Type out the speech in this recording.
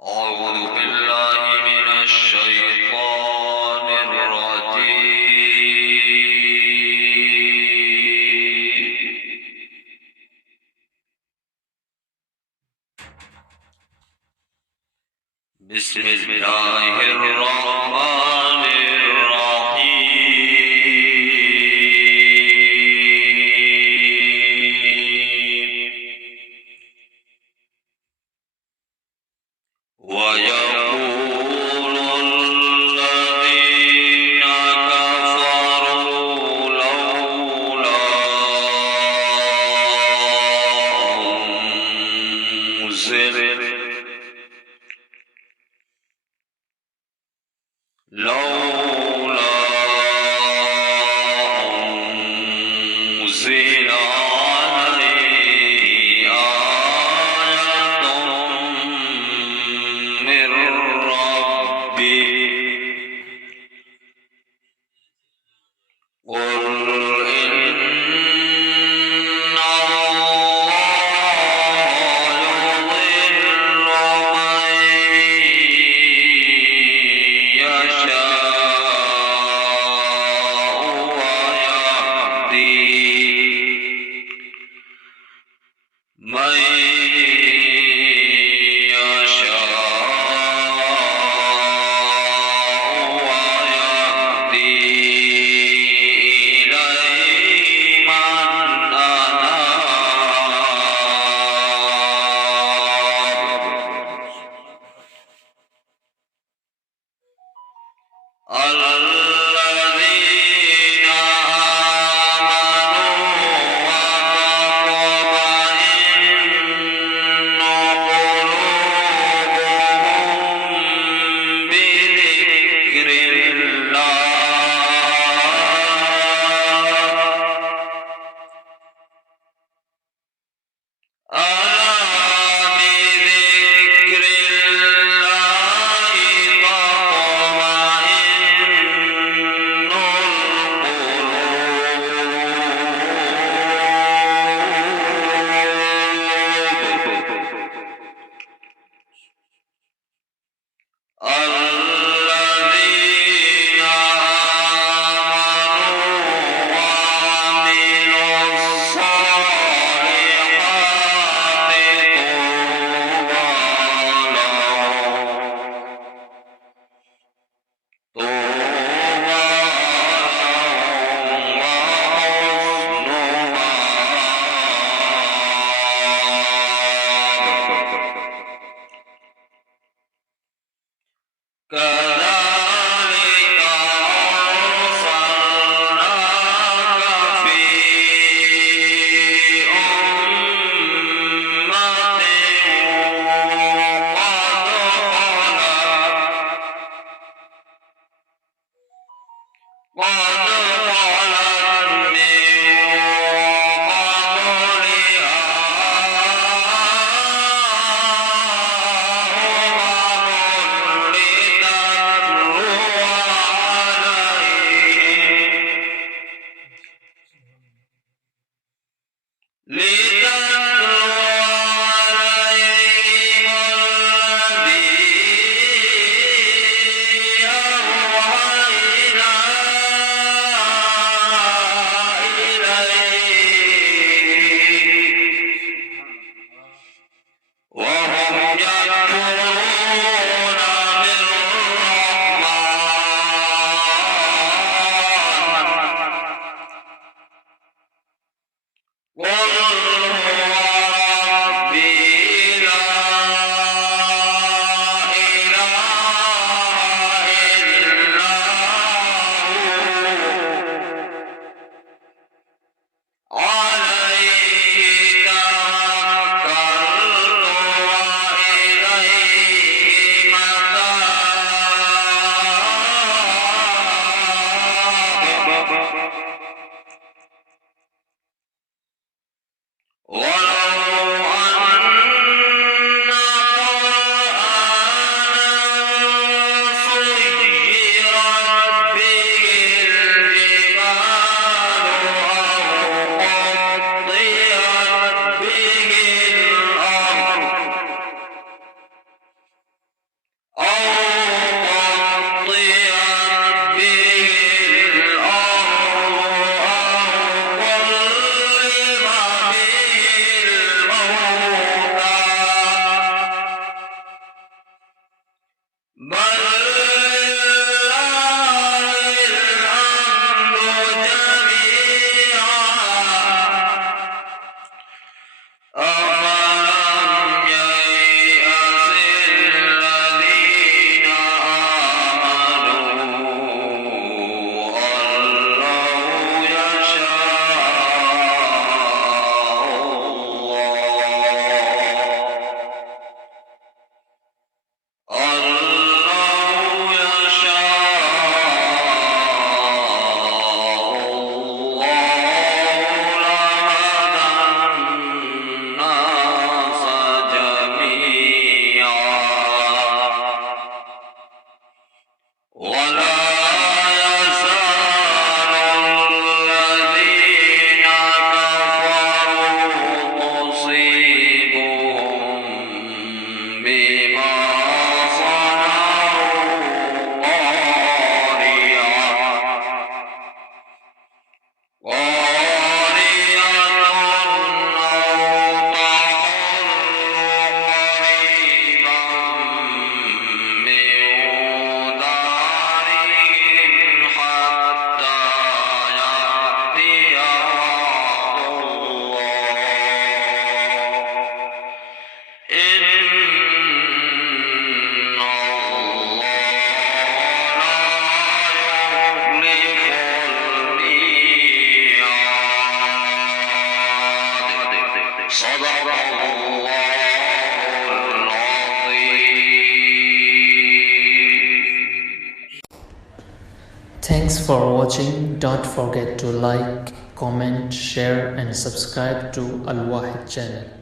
أعوذ بالله من الشيطان الرجيم. بسم الله الرحمن الرحيم. ويقول الذين كفروا لولا أنزل عليه آية من ربه قل إن الله يضل من يشاء ويهدي من الذين آمنوا وتطمئن قلوبهم بذكر الله. ألا بذكر الله تطمئن ولا يزال الذين كفروا تصيبهم بما صنعوا قارعة أو تحل قريبا من دارهم حتى يأتي وعد الله إن الله لا يخلف الميعاد. صدق الله العظيم. Thanks for watching. Don't forget to like, comment, share and subscribe to Al Wahid channel.